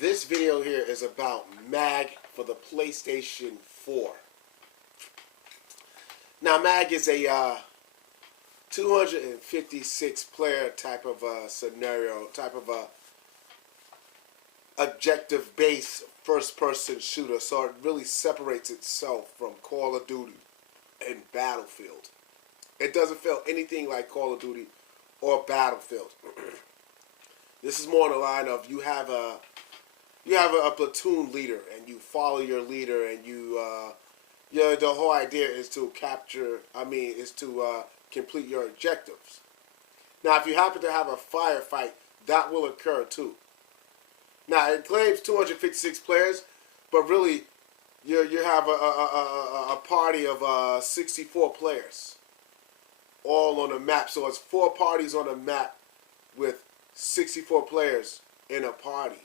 This video here is about MAG for the PlayStation 4. Now, MAG is a 256 player type of scenario, type of objective-based first-person shooter, so it really separates itself from Call of Duty and Battlefield. It doesn't feel anything like Call of Duty or Battlefield. This is more in the line of you have a platoon leader and you follow your leader, and the whole idea is to complete your objectives. Now, if you happen to have a firefight, that will occur too. Now, it claims 256 players, but really, you have a party of 64 players, all on a map. So it's 4 parties on a map with 64 players in a party,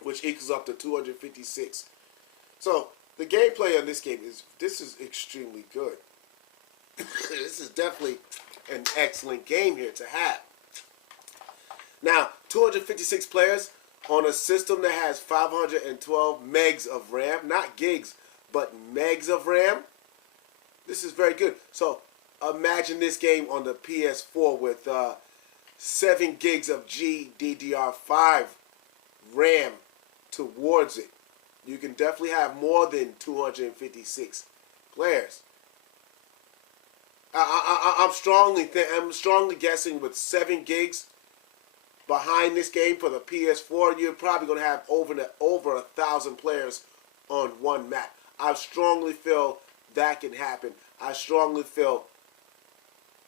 which equals up to 256. So the gameplay of this game is extremely good. This is definitely an excellent game here to have. Now, 256 players on a system that has 512 megs of RAM, not gigs, but megs of RAM. This is very good. So imagine this game on the PS4 with 7 gigs of GDDR5 RAM towards it. You can definitely have more than 256 players. I'm strongly guessing with 7 gigs behind this game for the PS4, you're probably going to have over 1,000 players on one map. I strongly feel that can happen. I strongly feel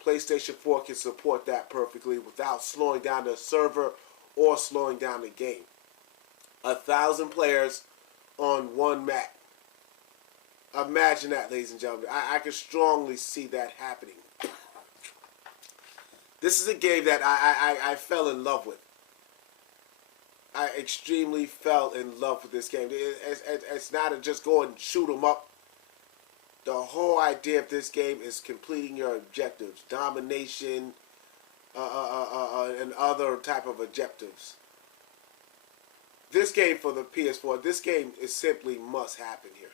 PlayStation 4 can support that perfectly without slowing down the server or slowing down the game. 1,000 players on one map. Imagine that, ladies and gentlemen. I can strongly see that happening. This is a game that I fell in love with. I extremely fell in love with this game. It's not to just go and shoot them up. The whole idea of this game is completing your objectives, domination, and other type of objectives. This game for the PS4, this game is simply must happen here.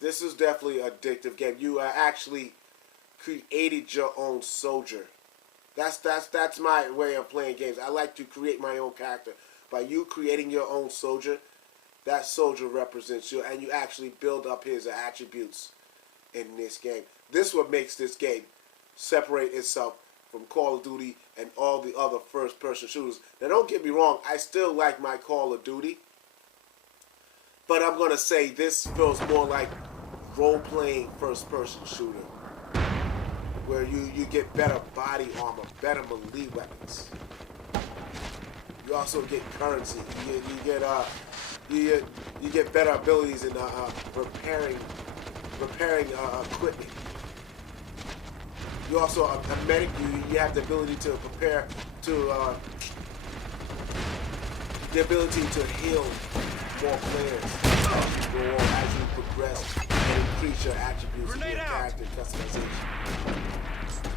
This is definitely an addictive game. You actually created your own soldier. That's my way of playing games. I like to create my own character. By you creating your own soldier, that soldier represents you, and you actually build up his attributes in this game. This is what makes this game separate itself from Call of Duty and all the other first-person shooters. Now, don't get me wrong, I still like my Call of Duty, but I'm going to say this feels more like role-playing first-person shooter, where you get better body armor, better melee weapons. You also get currency. You get better abilities in repairing equipment. You also a medic. You have the ability to prepare to heal more players as you go on, as you progress and increase your attributes and your character customization.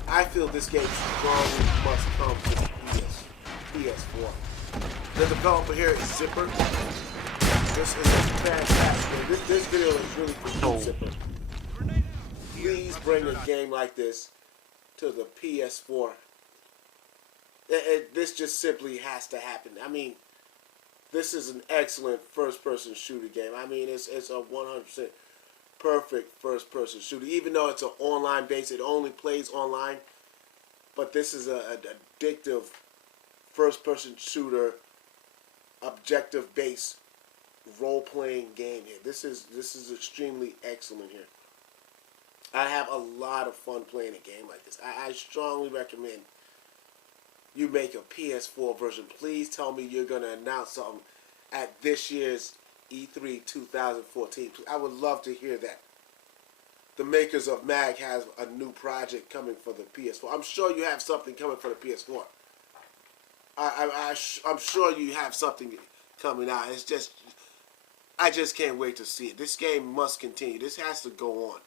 I feel this game strongly must come to the PS4. The developer here is Zipper. This is a fantastic. This video is really for you, Zipper. Please bring a game like this to the PS4. This just simply has to happen. I mean, this is an excellent first-person shooter game. I mean, it's a 100% perfect first-person shooter. Even though it's an online base, it only plays online. But this is an addictive first-person shooter, objective-based role-playing game here. This is extremely excellent here. I have a lot of fun playing a game like this. I strongly recommend you make a PS4 version. Please tell me you're going to announce something at this year's E3 2014. I would love to hear that. The makers of MAG has a new project coming for the PS4. I'm sure you have something coming for the PS4. I'm sure you have something coming out. I just can't wait to see it. This game must continue. This has to go on.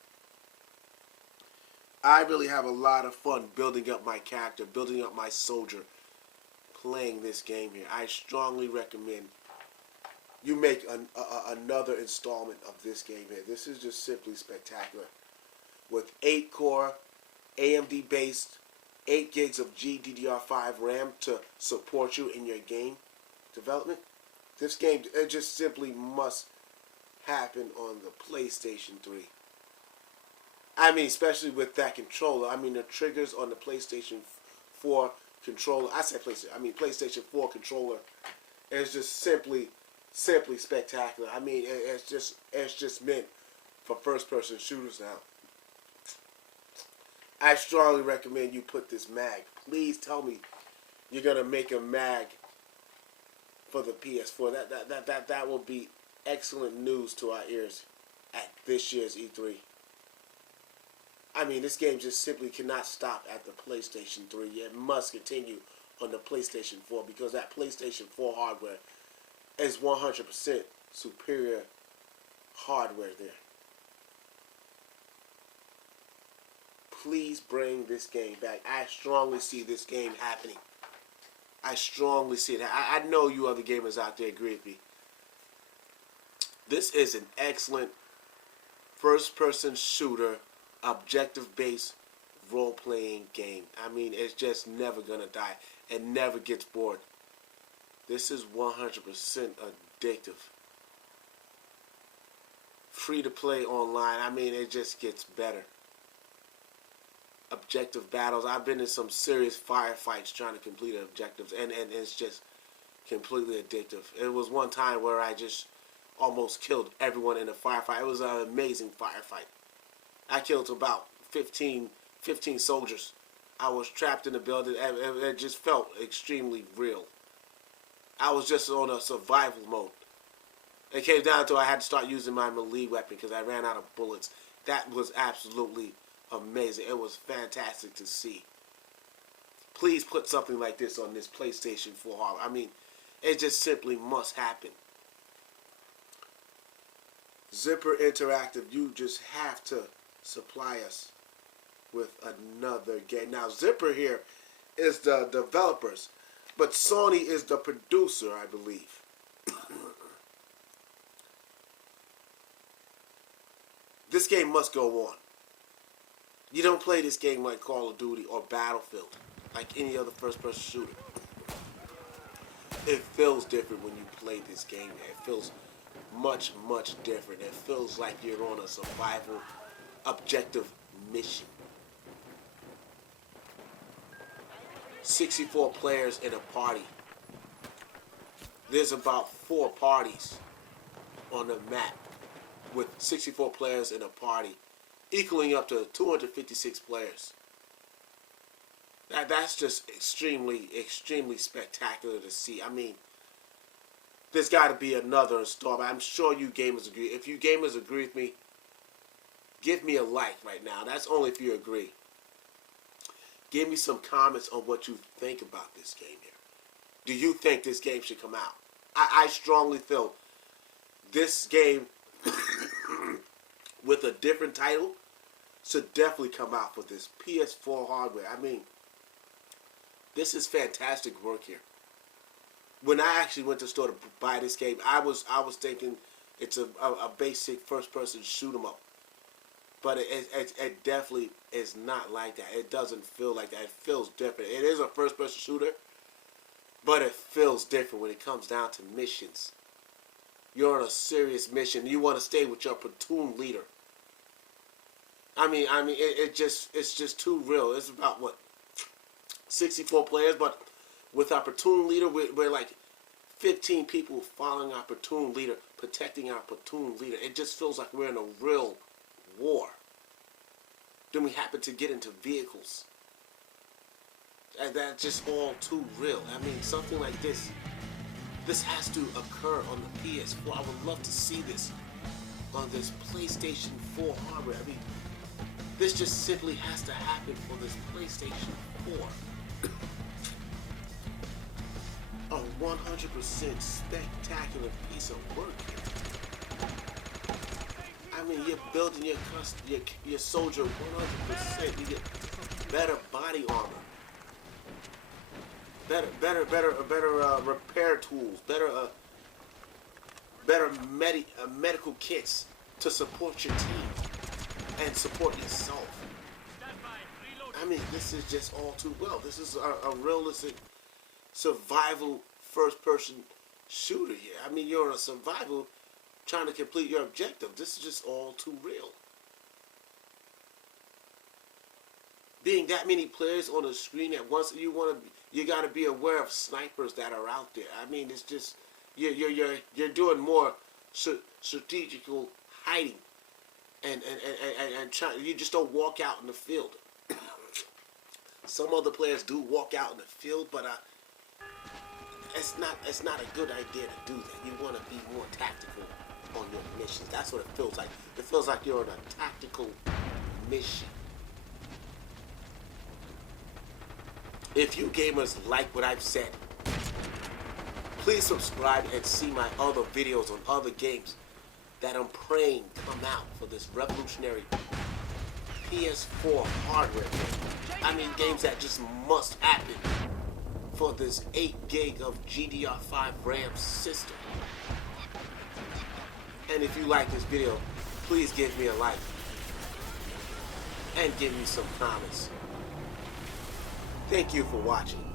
I really have a lot of fun building up my character, building up my soldier, playing this game here. I strongly recommend you make another installment of this game here. This is just simply spectacular. With 8-core, AMD based, 8 gigs of GDDR5 RAM to support you in your game development. This game, it just simply must happen on the PlayStation 3. I mean, especially with that controller. I mean, the triggers on the PlayStation 4 controller. I said PlayStation. I mean, PlayStation 4 controller is just simply spectacular. I mean, it's just meant for first-person shooters now. I strongly recommend you put this mag. Please tell me you're gonna make a mag for the PS4. That will be excellent news to our ears at this year's E3. I mean, this game just simply cannot stop at the PlayStation 3. It must continue on the PlayStation 4 because that PlayStation 4 hardware is 100% superior hardware there. Please bring this game back. I strongly see this game happening. I strongly see that. I know you other gamers out there agree with me. This is an excellent first-person shooter, objective-based role-playing game. I mean, it's just never gonna die. It never gets bored. This is 100% addictive. Free to play online. I mean, it just gets better. Objective battles. I've been in some serious firefights trying to complete objectives, and it's just completely addictive. It was one time where I just almost killed everyone in a firefight. It was an amazing firefight. I killed about 15 soldiers. I was trapped in the building, and it just felt extremely real. I was just on a survival mode. It came down to I had to start using my melee weapon because I ran out of bullets. That was absolutely amazing. It was fantastic to see. Please put something like this on this PlayStation 4 hardware. I mean, it just simply must happen. Zipper Interactive, you just have to supply us with another game. Now, Zipper here is the developers, but Sony is the producer, I believe. This game must go on. You don't play this game like Call of Duty or Battlefield, like any other first-person shooter. It feels different when you play this game. It feels much, much different. It feels like you're on a survival objective mission. 64 players in a party. There's about 4 parties on the map with 64 players in a party, equaling up to 256 players. That's just extremely spectacular to see. I mean, there's got to be another installment. I'm sure you gamers agree. If you gamers agree with me, give me a like right now. That's only if you agree. Give me some comments on what you think about this game here. Do you think this game should come out? I strongly feel this game with a different title should definitely come out for this PS4 hardware. I mean, this is fantastic work here. When I actually went to the store to buy this game, I was thinking it's a basic first-person shoot 'em up. But it definitely is not like that. It doesn't feel like that. It feels different. It is a first-person shooter, but it feels different when it comes down to missions. You're on a serious mission. You want to stay with your platoon leader. I mean, it's just too real. It's about what, 64 players, but with our platoon leader, we're like 15 people following our platoon leader, protecting our platoon leader. It just feels like we're in a real war. Then we happen to get into vehicles. And that's just all too real. I mean, something like this has to occur on the PS4. I would love to see this on this PlayStation 4 hardware. I mean, this just simply has to happen for this PlayStation 4. A 100% spectacular piece of work here. I mean, you're building your soldier 100%. You get better body armor, better repair tools, better better medical kits to support your team and support yourself. I mean, this is just all too well. This is a realistic survival first-person shooter here. I mean, you're in a survival trying to complete your objective. This is just all too real. Being that many players on the screen at once, you got to be aware of snipers that are out there. I mean, it's just you're doing more strategical hiding, and trying. You just don't walk out in the field. Some other players do walk out in the field, but it's not a good idea to do that. You want to be more tactical on your missions. That's what it feels like. It feels like you're on a tactical mission. If you gamers like what I've said, please subscribe and see my other videos on other games that I'm praying come out for this revolutionary PS4 hardware game. I mean, games that just must happen for this 8 gig of GDR5 RAM system. And if you like this video, please give me a like and give me some comments. Thank you for watching.